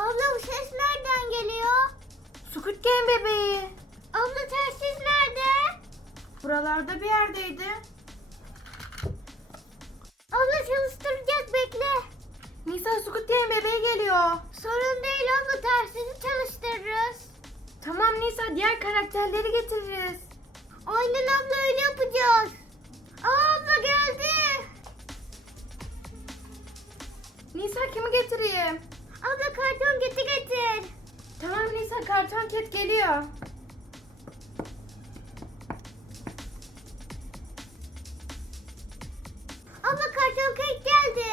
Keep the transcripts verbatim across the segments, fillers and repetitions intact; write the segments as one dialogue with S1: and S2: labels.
S1: Abla bu ses nereden geliyor?
S2: Squid Game bebeği.
S1: Abla telsiz nerede?
S2: Buralarda bir yerdeydi.
S1: Abla çalıştıracağız, bekle.
S2: Nisa, Squid Game bebeği geliyor.
S1: Sorun değil abla, telsizi çalıştırırız.
S2: Tamam Nisa, diğer karakterleri getiririz.
S1: Aynen abla, öyle yapacağız. Aa, abla geldi.
S2: Nisa, kimi getireyim?
S1: Abla karton getir getir.
S2: Tamam Nisa, karton ket geliyor.
S1: Abla karton kek geldi.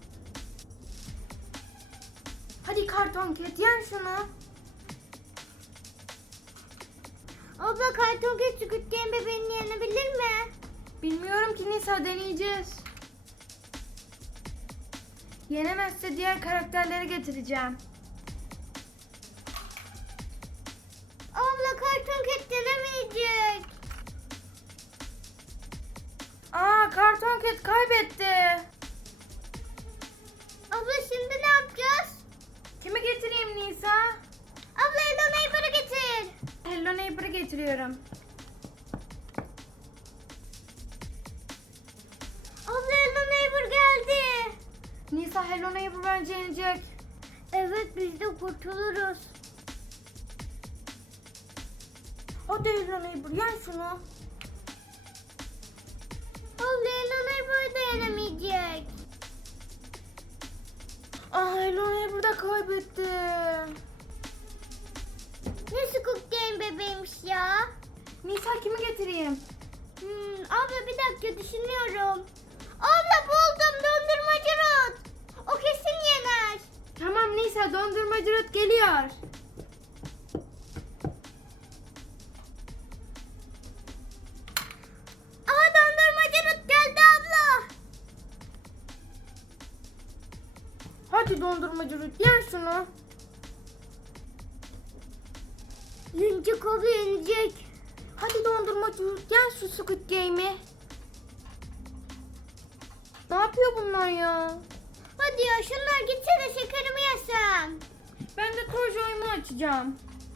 S2: Hadi karton ket, yen şunu.
S1: Abla karton kek Squid Game bebeğini yenebilir mi?
S2: Bilmiyorum ki Nisa, deneyeceğiz. Yenemezse diğer karakterleri getireceğim.
S1: Abla karton kek denemeyecek.
S2: Aa, karton ket kaybetti.
S1: Abla şimdi ne yapacağız?
S2: Kimi getireyim Nisa?
S1: Abla Hello Neighbor'ı getir.
S2: Hello Neighbor'ı getiriyorum.
S1: Abla Hello Neighbor geldi.
S2: Nisa, Hello Neighbor bence yenecek.
S1: Evet, biz de kurtuluruz.
S2: Hadi Hello Neighbor, yen şunu.
S1: Abla Hello Neighbor'ı da yenemeyecek.
S2: Aa, Hello Neighbor da kaybetti.
S1: Ne Squid Game bebeğiymiş ya.
S2: Nisa, kimi getireyim?
S1: Hmm, abla bir dakika düşünüyorum. Abla buldum, dondurmacı Ruth. O kesin yener.
S2: Tamam Nisa, dondurmacı Ruth geliyor.
S1: Aa, dondurmacı Ruth geldi abla.
S2: Hadi dondurmacı Ruth, yen şunu.
S1: Yenecek abla, yenecek.
S2: Hadi dondurmacı Ruth, yen şu Squid Game'i. Ne yapıyor bunlar ya?
S1: Hadi ya, şunlar gitse de şekerimi yesem.
S2: Ben de proje oyunu açacağım.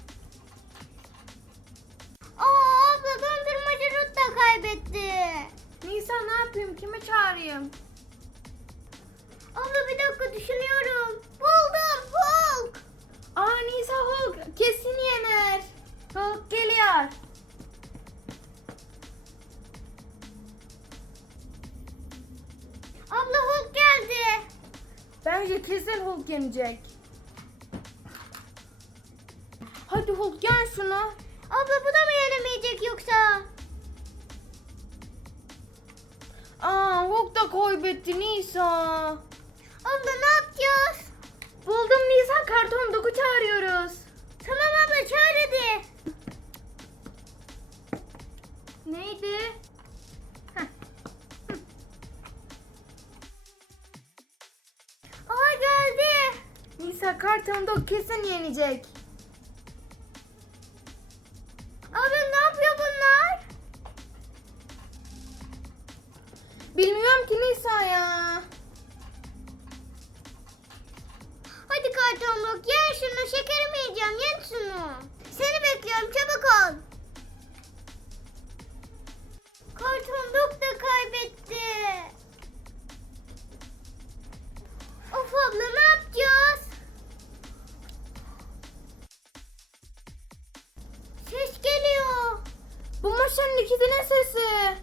S1: Aa, abla dondurmacı Ruth da kaybetti.
S2: Nisa, ne yapayım? Kimi çağırayım?
S1: Abla bir dakika düşünüyorum. Buldum, Hulk.
S2: Aa, Nisa, Hulk kesin yener. Hulk geliyor.
S1: Abla Hulk geldi.
S2: Bence kesin Hulk yenecek. Hadi Hulk, yen şunu.
S1: Abla bu da mı yenemeyecek yoksa?
S2: Aa, Hulk da kaybetti Nisa.
S1: Abla ne yapacağız?
S2: Buldum Nisa, karton doku çağırıyoruz.
S1: Tamam abla, çağır hadi.
S2: Neydi? Heh.
S1: Aa, geldi.
S2: Nisa, karton doku kesin yenecek.
S1: Abla ne yapıyor bunlar?
S2: Bilmiyorum ki Nisa ya.
S1: Hadi kartonluk, yen şunu, şekerimi yiyeceğim, yen şunu. Seni bekliyorum, çabuk ol. Kartonluk da kaybetti. Of abla, ne yapacağız? Ses geliyor.
S2: Bu maşanın ikizinin sesi.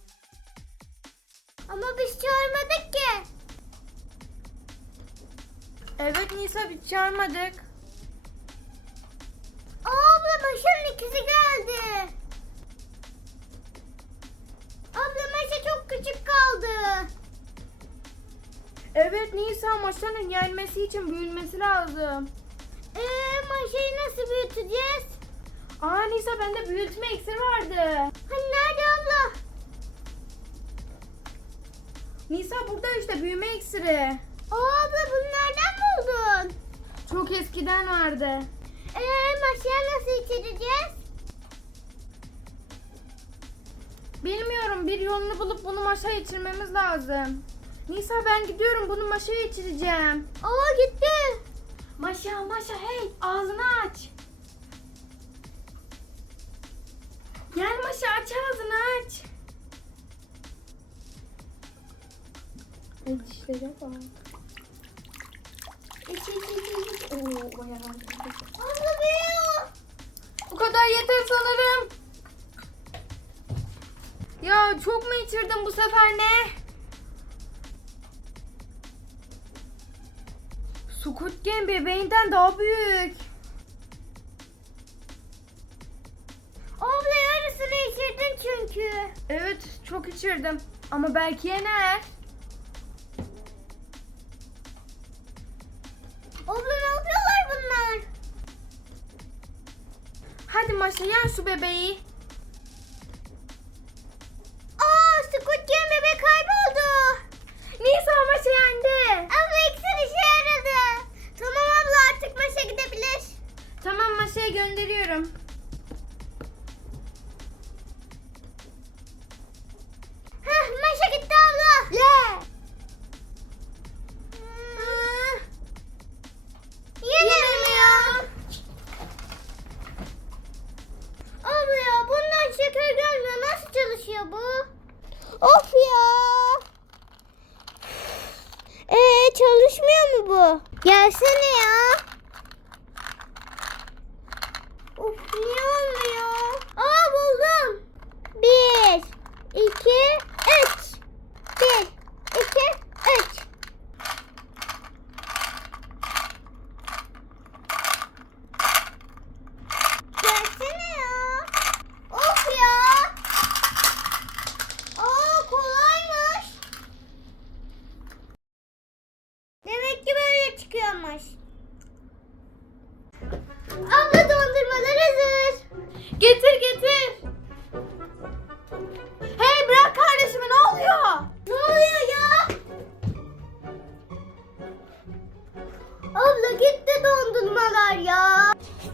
S1: Ama biz çağırmadık ki.
S2: Evet Nisa, biz çağırmadık.
S1: Aa, abla Maşa'nın ikizi geldi. Abla Maşa çok küçük kaldı.
S2: Evet Nisa, maşanın yenmesi için büyümesi lazım.
S1: Eee Maşa'yı nasıl büyüteceğiz?
S2: Aa Nisa, bende büyütme iksiri vardı.
S1: Hani nerede abla?
S2: Nisa, burada işte büyüme iksiri.
S1: Aa, abla bunu nereden buldun?
S2: Çok eskiden vardı.
S1: Eee Maşa'ya nasıl içireceğiz?
S2: Bilmiyorum, bir yolunu bulup bunu maşaya içirmemiz lazım. Nisa, ben gidiyorum, bunu maşaya içireceğim.
S1: Aa, gitti.
S2: Maşa Maşa hey ağzını aç. Gel Maşa aç ağzını aç. Ay dişlere bak. İç iç iç iç. Oo bayağı.
S1: Abla büyüyor.
S2: Bu kadar yeter sanırım. Ya çok mu içirdin bu sefer ne? Squid Game bebeğinden daha büyük.
S1: Abla yarısını içirdin çünkü.
S2: Evet çok içirdim ama belki yener.
S1: Abla ne yapıyorlar bunlar?
S2: Hadi Maşa yen şu bebeği.
S1: Aa, Squid Game bebek kayboldu.
S2: Nisa Maşa yendi.
S1: Abla iksir işe yaradı. Tamam abla artık maşa gidebilir.
S2: Tamam Maşa'ya gönderiyorum.
S1: Heh, maşa gitti abla. Le. Yenemiyor. Abla ya bundan şeker gelmiyor. Nasıl çalışıyor bu? Of ya. Ee çalışmıyor mu bu? Gelsene ya. Of niye olmuyor? Aa buldum. Bir, iki, üç. Bir, iki, üç. Gelsene ya. Of ya. Aa kolaymış. Demek ki böyle çıkıyormuş. Abla dondurmalar hazır.
S2: Getir getir. Hey bırak kardeşimi ne oluyor?
S1: Ne oluyor ya? Abla gitti dondurmalar ya.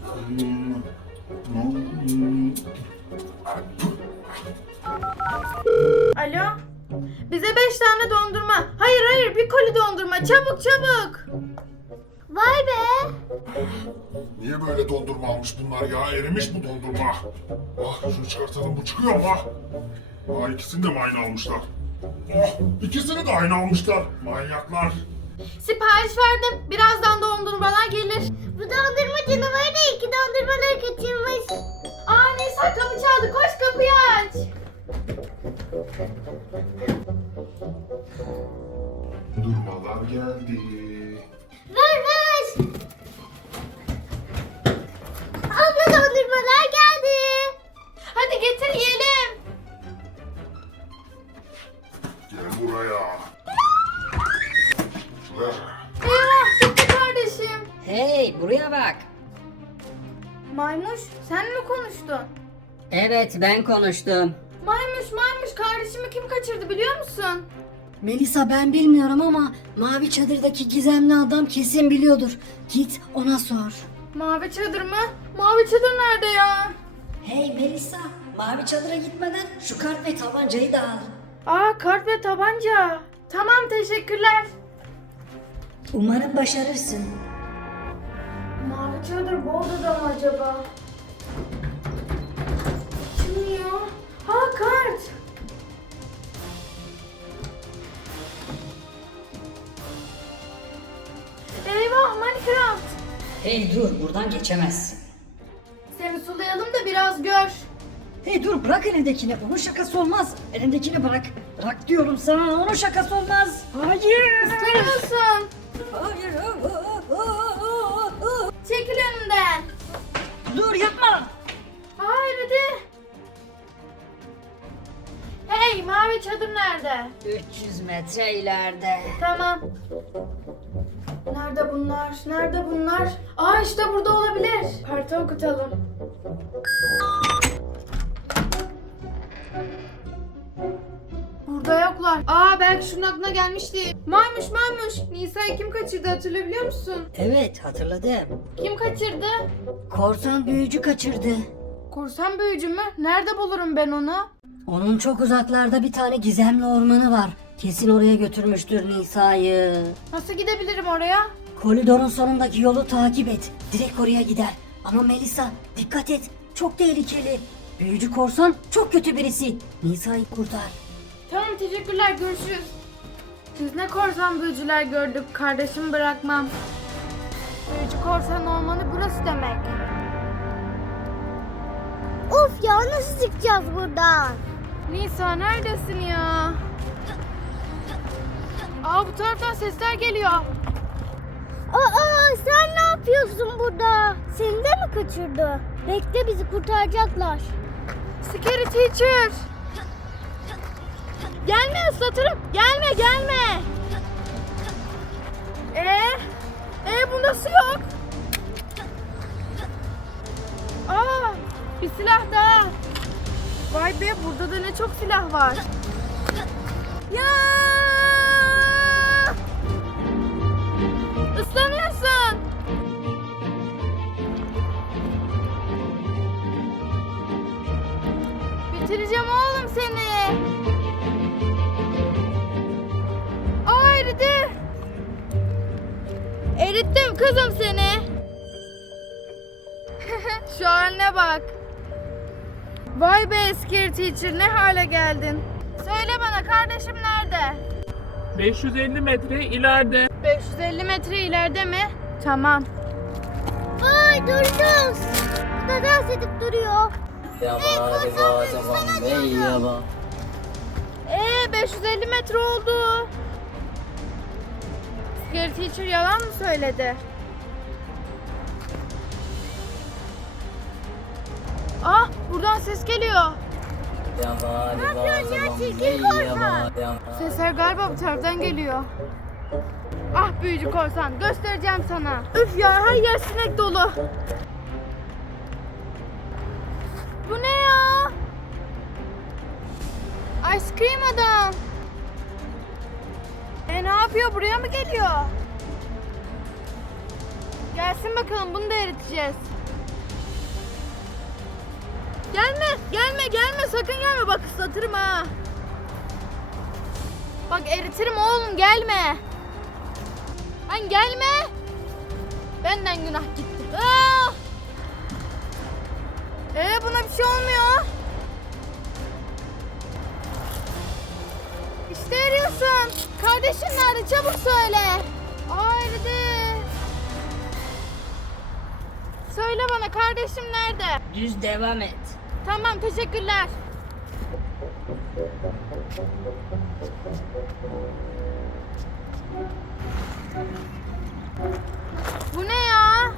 S2: Alo? Bize beş tane dondurma. Hayır hayır bir koli dondurma. Çabuk çabuk.
S1: Vay be.
S3: Niye böyle dondurma almış bunlar ya? Erimiş bu dondurma. Ah şunu çıkartalım bu çıkıyor ama. Aa ikisini de mi aynı almışlar? Oh ikisini de aynı almışlar. Manyaklar.
S2: Sipariş verdim. Birazdan dondurmalar gelir.
S1: Bu dondurma canavarı da iki dondurmaları kaçırmış.
S2: Aa Nisa kapı çaldı. Koş kapıyı aç.
S3: Dondurmalar geldi.
S1: Ver ver. Abla dondurmalar geldi.
S2: Hadi getir yiyelim.
S3: Gel buraya. Ver.
S2: Eyvah gitti kardeşim.
S4: Hey buraya bak.
S2: Maymuş sen mi konuştun?
S4: Evet ben konuştum.
S2: Maymuş maymuş kardeşimi kim kaçırdı biliyor musun?
S4: Melisa ben bilmiyorum ama mavi çadırdaki gizemli adam kesin biliyordur. Git ona sor.
S2: Mavi çadır mı? Mavi çadır nerede ya?
S4: Hey Melisa mavi çadıra gitmeden şu kart ve tabancayı da al.
S2: Aa kart ve tabanca. Tamam teşekkürler.
S4: Umarım başarırsın.
S2: Mavi çadır Boldo'da mı acaba? Kim ya? Ha kart. Eyvah Minecraft.
S4: Hey dur buradan geçemezsin.
S2: Seni sulayalım da biraz gör.
S4: Hey dur bırak elindekini onun şakası olmaz. Elindekini bırak. Bırak diyorum sana onun şakası olmaz. Hayır.
S2: İstemiyorsun.
S4: Hayır.
S2: Çekil önümden.
S4: Dur yapma.
S2: Hayır hadi. Hey mavi çadır nerede?
S4: üç yüz metre ileride.
S2: Tamam. Nerede bunlar? Nerede bunlar? Aa işte burada olabilir. Kartı okutalım. Burada yoklar. Aa belki şunun aklına gelmişti. Maymuş maymuş. Nisa'yı kim kaçırdı hatırlayabiliyor musun?
S4: Evet hatırladım.
S2: Kim kaçırdı?
S4: Korsan büyücü kaçırdı.
S2: Korsan büyücü mü? Nerede bulurum ben onu?
S4: Onun çok uzaklarda bir tane gizemli ormanı var. Kesin oraya götürmüştür Nisa'yı.
S2: Nasıl gidebilirim oraya?
S4: Koridorun sonundaki yolu takip et. Direkt oraya gider. Ama Melisa dikkat et. Çok tehlikeli. Büyücü korsan çok kötü birisi. Nisa'yı kurtar.
S2: Tamam teşekkürler görüşürüz. Siz ne korsan büyücüler gördük kardeşimi bırakmam. Büyücü korsan olmanı burası demek.
S1: Of ya nasıl çıkacağız buradan?
S2: Nisa neredesin ya? Aa bu taraftan sesler geliyor.
S1: Aa sen ne yapıyorsun burada? Seni de mi kaçırdı? Bekle bizi kurtaracaklar.
S2: Scary teacher. Gelme ıslatırım. Gelme gelme. Ee? Ee bu nasıl yok? Aa bir silah daha. Vay be burada da ne çok silah var. Ya! Islanıyorsun. Bitireceğim oğlum seni. Aa eridi. Erittim kızım seni. Şu haline bak. Vay be Scary Teacher ne hale geldin. Söyle bana kardeşim nerede?
S5: beş yüz elli metre ileride.
S2: beş yüz elli metre ileride mi? Tamam.
S1: Ay durduz. Bu da dans edip duruyor.
S6: Yaba yaba yaba hey yaba.
S2: Ee beş yüz elli metre oldu. Scary Teacher yalan mı söyledi? Ah buradan ses geliyor.
S6: Yaba yaba
S1: yapıyorsun ya,
S6: yaba
S1: çirkin
S6: hey
S1: korsan?
S6: yaba yaba.
S2: Sesler galiba bu taraftan geliyor. Ah büyücü korsan göstereceğim sana. Üf ya her yer sinek dolu. Bu ne ya? Ice cream adam. E ne yapıyor buraya mı geliyor? Gelsin bakalım bunu da eriteceğiz. Gelme gelme gelme sakın gelme bak ıslatırım ha. Bak eritirim oğlum gelme. Lan gelme. Benden günah gitti. Aa! Ee buna bir şey olmuyor. İşte eriyorsun. Kardeşin nerede çabuk söyle. Aa eridi. Söyle bana kardeşim nerede?
S4: Düz devam et.
S2: Tamam teşekkürler. Bu ne ya?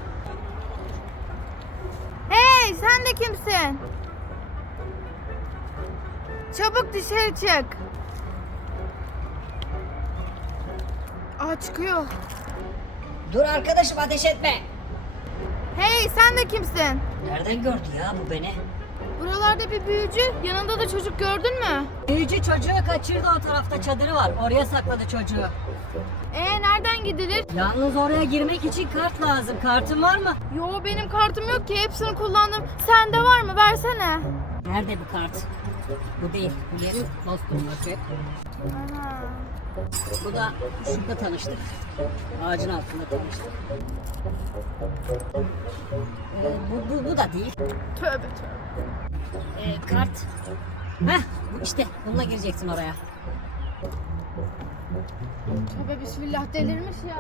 S2: Hey sen de kimsin? Çabuk dışarı çık. Aa çıkıyor.
S4: Dur arkadaşım ateş etme.
S2: Hey sen de kimsin?
S4: Nereden gördü ya bu beni?
S2: Buralarda bir büyücü, yanında da çocuk gördün mü?
S4: Büyücü çocuğu kaçırdı, o tarafta çadırı var. Oraya sakladı çocuğu.
S2: Ee nereden gidilir?
S4: Yalnız oraya girmek için kart lazım. Kartın var mı?
S2: Yo benim kartım yok ki hepsini kullandım. Sende var mı? Versene.
S4: Nerede bu kart? Bu değil. Bu benim dostum. Bakın.
S2: Ana.
S4: Bu da şurada tanıştık. Ağacın altında tanıştık. Ee, bu, bu, bu da değil.
S2: Tövbe tövbe.
S4: Ee, kart. Heh, bu işte. Bununla gireceksin oraya.
S2: Tövbe bismillah delirmiş ya.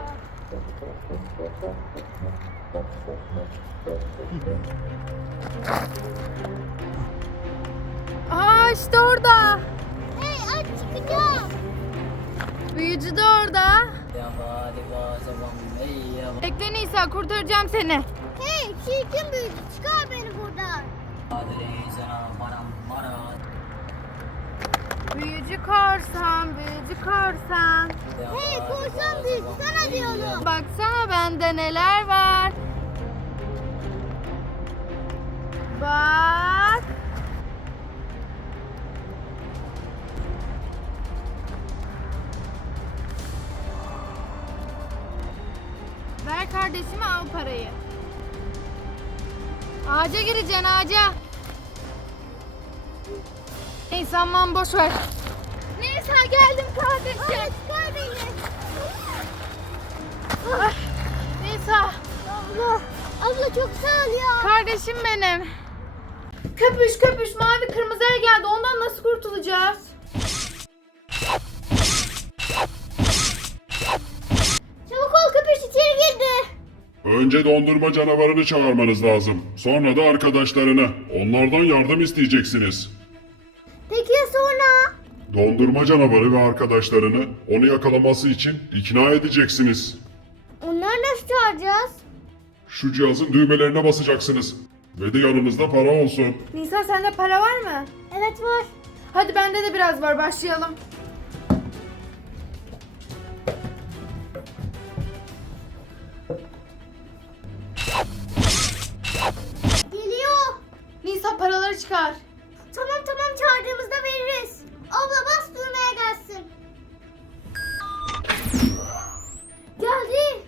S2: Aa işte orada.
S1: Hey aç çıkacağım.
S2: Büyücü de orada.
S6: Yaba yaba yaba hey yaba.
S2: Bekle Nisa kurtaracağım seni.
S1: Hey çirkin büyücü çıkar beni buradan.
S6: Adere sana bana bana.
S2: Büyücü korsan, büyücü korsan.
S1: Hey korsan büyücü sana diyorum.
S2: Baksana bende neler var. Bak. Ver kardeşime al parayı. Ağaca gireceksin ağaca. Neyse aman boş ver. Neyse geldim kardeşim.
S1: Ay çıkar beni.
S2: Ah, Nisa.
S1: Abla, abla çok sağ ol ya.
S2: Kardeşim benim. Köpüş köpüş mavi kırmızı el geldi. Ondan nasıl kurtulacağız?
S1: Çabuk ol, köpüş içeri girdi.
S3: Önce dondurma canavarını çağırmanız lazım. Sonra da arkadaşlarını. Onlardan yardım isteyeceksiniz.
S1: Peki ya sonra?
S3: Dondurma canavarı ve arkadaşlarını onu yakalaması için ikna edeceksiniz.
S1: Onları nasıl çağıracağız?
S3: Şu cihazın düğmelerine basacaksınız. Ve de yanınızda para olsun.
S2: Nisa sende para var mı?
S1: Evet var.
S2: Hadi bende de biraz var, başlayalım.
S1: Geliyor.
S2: Nisa paraları çıkar.
S1: Tamam tamam, çağırdığımızda veririz. Abla bas düğmeye gelsin. Geldi.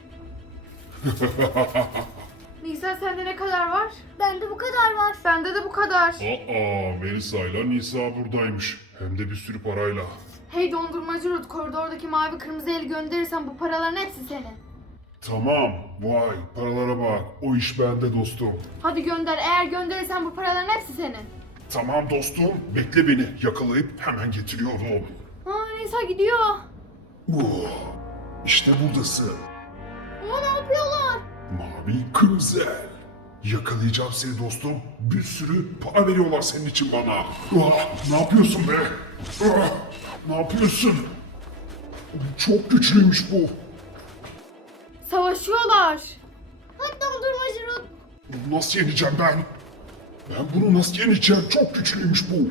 S2: Nisa sende ne kadar var?
S1: Bende bu kadar var.
S2: Bende de bu kadar.
S3: Aa, Melisa ile Nisa buradaymış. Hem de bir sürü parayla.
S2: Hey dondurmacı Ruth, koridordaki mavi kırmızı eli gönderirsen bu paraların hepsi senin.
S3: Tamam, vay paralara bak. O iş bende dostum.
S2: Hadi gönder, eğer gönderirsen bu paraların hepsi senin.
S3: Tamam dostum, bekle beni. Yakalayıp hemen getiriyorum.
S2: Aa Nisa gidiyor.
S3: Uh, işte buradasın.
S1: Ama ne yapıyorlar?
S3: Mavi kırmızı el. Yakalayacağım seni dostum. Bir sürü para veriyorlar senin için bana. Ah, ne yapıyorsun be? Ah, ne yapıyorsun? Çok güçlüymüş bu.
S2: Savaşıyorlar.
S1: Hadi dondurmacı Ruth.
S3: Bunu nasıl yeneceğim ben? Ben bunu nasıl yeneceğim? Çok güçlüymüş bu.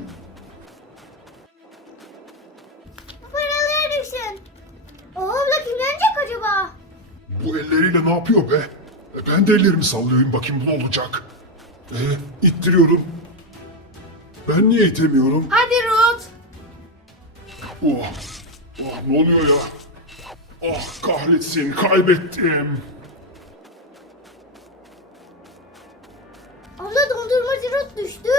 S1: Bu paraları düşün. O abla kim yenecek acaba?
S3: Bu elleriyle ne yapıyor be? E, ben de ellerimi sallıyorum, bakayım bu ne olacak? E, ittiriyorum. Ben niye itemiyorum?
S2: Hadi Ruth.
S3: Oh, oh, ne oluyor ya? Ah kahretsin, kaybettim.
S1: Abla dondurmacı Ruth düştü.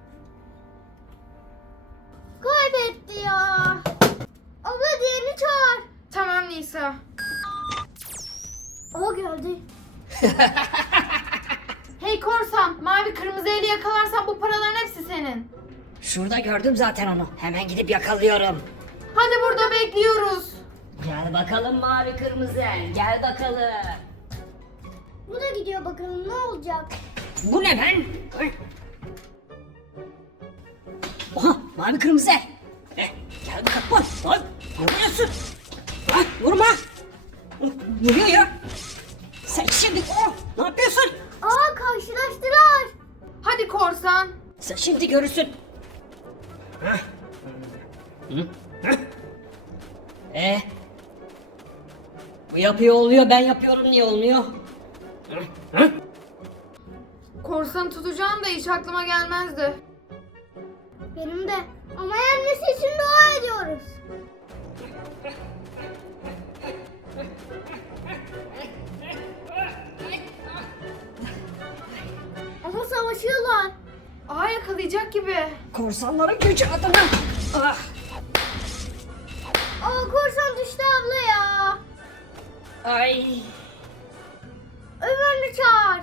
S1: Kaybetti ya. Abla diğerini çağır.
S2: Tamam Nisa.
S1: O geldi.
S2: Hey korsan, mavi kırmızı eli yakalarsan bu paraların hepsi senin.
S4: Şurada gördüm zaten onu. Hemen gidip yakalıyorum.
S2: Hadi burada bekliyoruz.
S4: Gel bakalım mavi kırmızı el. Gel bakalım.
S1: Bu da gidiyor, bakalım ne olacak.
S4: Bu ne ben? Ay. Oha mavi kırmızı el. Eh, gel bakalım. Oy, oy. Ne vuruyorsun? Ah, vurma. Vuruyor ya. Sen şimdi oh, ne yapıyorsun?
S1: Aa, karşılaştılar.
S2: Hadi korsan.
S4: Sen şimdi görürsün. Hah. Hı? Hah. Eh. Bu yapıyor oluyor, ben yapıyorum niye olmuyor? Hı? Hı?
S2: Korsanı tutacağım da hiç aklıma gelmezdi.
S1: Benim de. Ama yenmesi için dua ediyoruz. Ama savaşıyorlar.
S2: Aa yakalayacak gibi.
S4: Korsanların gücü adına. Ah.
S1: Aa, korsan düştü abla ya.
S4: Ay.
S1: Ömer'i çağır.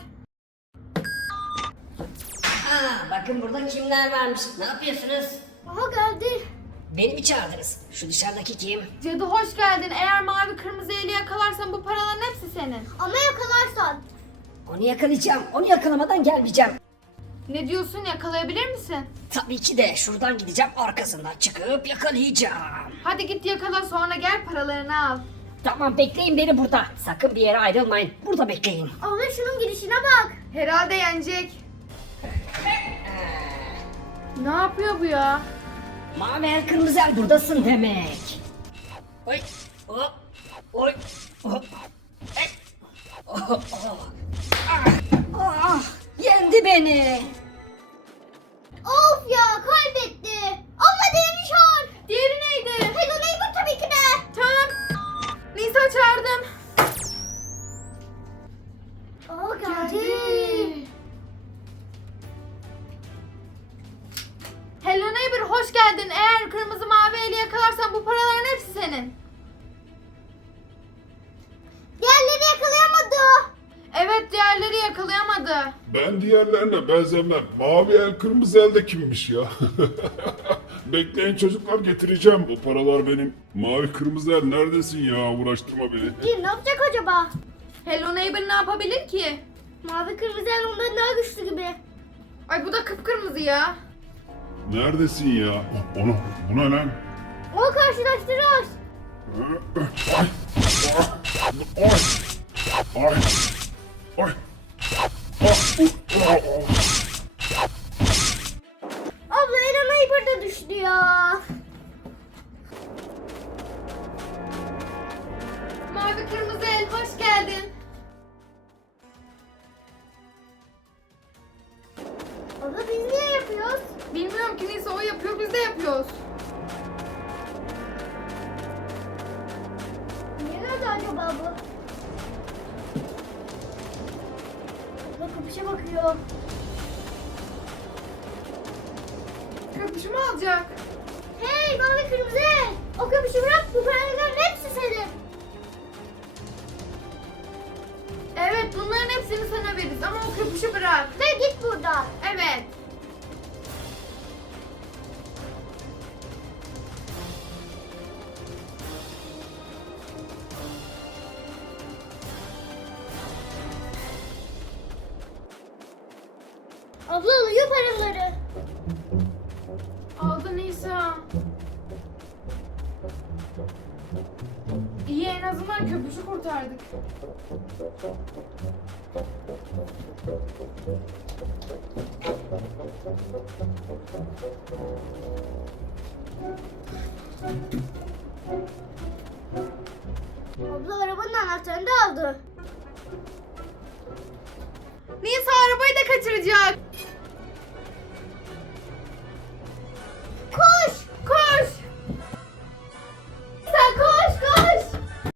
S4: Aa, bakın burada kimler varmış. Ne yapıyorsunuz?
S1: Aha geldi.
S4: Beni mi çağırdınız? Şu dışarıdaki kim?
S2: Cadı hoş geldin. Eğer mavi kırmızı eli yakalarsan bu paraların hepsi senin.
S1: Ama yakalarsan.
S4: Onu yakalayacağım. Onu yakalamadan gelmeyeceğim.
S2: Ne diyorsun, yakalayabilir misin?
S4: Tabii ki de şuradan gideceğim, arkasından çıkıp yakalayacağım.
S2: Hadi git yakala, sonra gel paralarını al.
S4: Tamam, bekleyin beni burada. Sakın bir yere ayrılmayın. Burada bekleyin.
S1: Abla şunun gidişine bak.
S2: Herhalde yenecek. Ne yapıyor bu ya?
S4: Mavi el kırmızı el buradasın demek. Oy. Hop. Oy. Hop. Ey. Oh, oh. Ah. Ah. Yendi beni.
S1: Of ya, kaybetti. Abla diğerini çağır.
S2: Diğeri neydi?
S1: Hello Neighbor tabii ki de.
S2: Tamam. Nisa çağırdım.
S1: Aa, geldi.
S2: Hello neighbor, hoş geldin. Eğer kırmızı mavi eli yakalarsan bu paraların hepsi senin.
S1: Diğerleri yakalayamadı.
S2: vardı.
S3: Ben diğerlerine benzemem. Mavi el kırmızı el de kimmiş ya? Bekleyin çocuklar, getireceğim. Bu paralar benim. Mavi kırmızı el neredesin ya? Uğraştırma beni.
S1: İyi, ne yapacak acaba?
S2: Hello Neighbor ne yapabilir ki?
S1: Mavi kırmızı el ondan daha güçlü gibi.
S2: Ay bu da kıpkırmızı ya.
S3: Neredesin ya? Onu, bu ne lan?
S1: O karşılaştırır.
S3: Ay! Ay! Ay! Ay! Ay!
S1: Abla Ela Neighbor da düştü ya.
S2: Mavi kırmızı el hoş geldin.
S1: Abla biz niye yapıyoruz?
S2: Bilmiyorum ki neyse o yapıyor biz de yapıyoruz.
S1: Niye nerede acaba bu? Abla kapışa bakıyor.
S2: Köpüşü mü alacak?
S1: Hey mavi kırmızı el. O kapışı bırak, bu paraların hepsi senin.
S2: Evet bunların hepsini sana veririz ama o köpüşü bırak.
S1: Ve git buradan.
S2: Evet.
S1: Abla alıyor paraları.
S2: Aldı Nisa. İyi en azından köpüşü kurtardık.
S1: Abla arabanın anahtarını da aldı.
S2: Nisa arabayı da kaçıracak.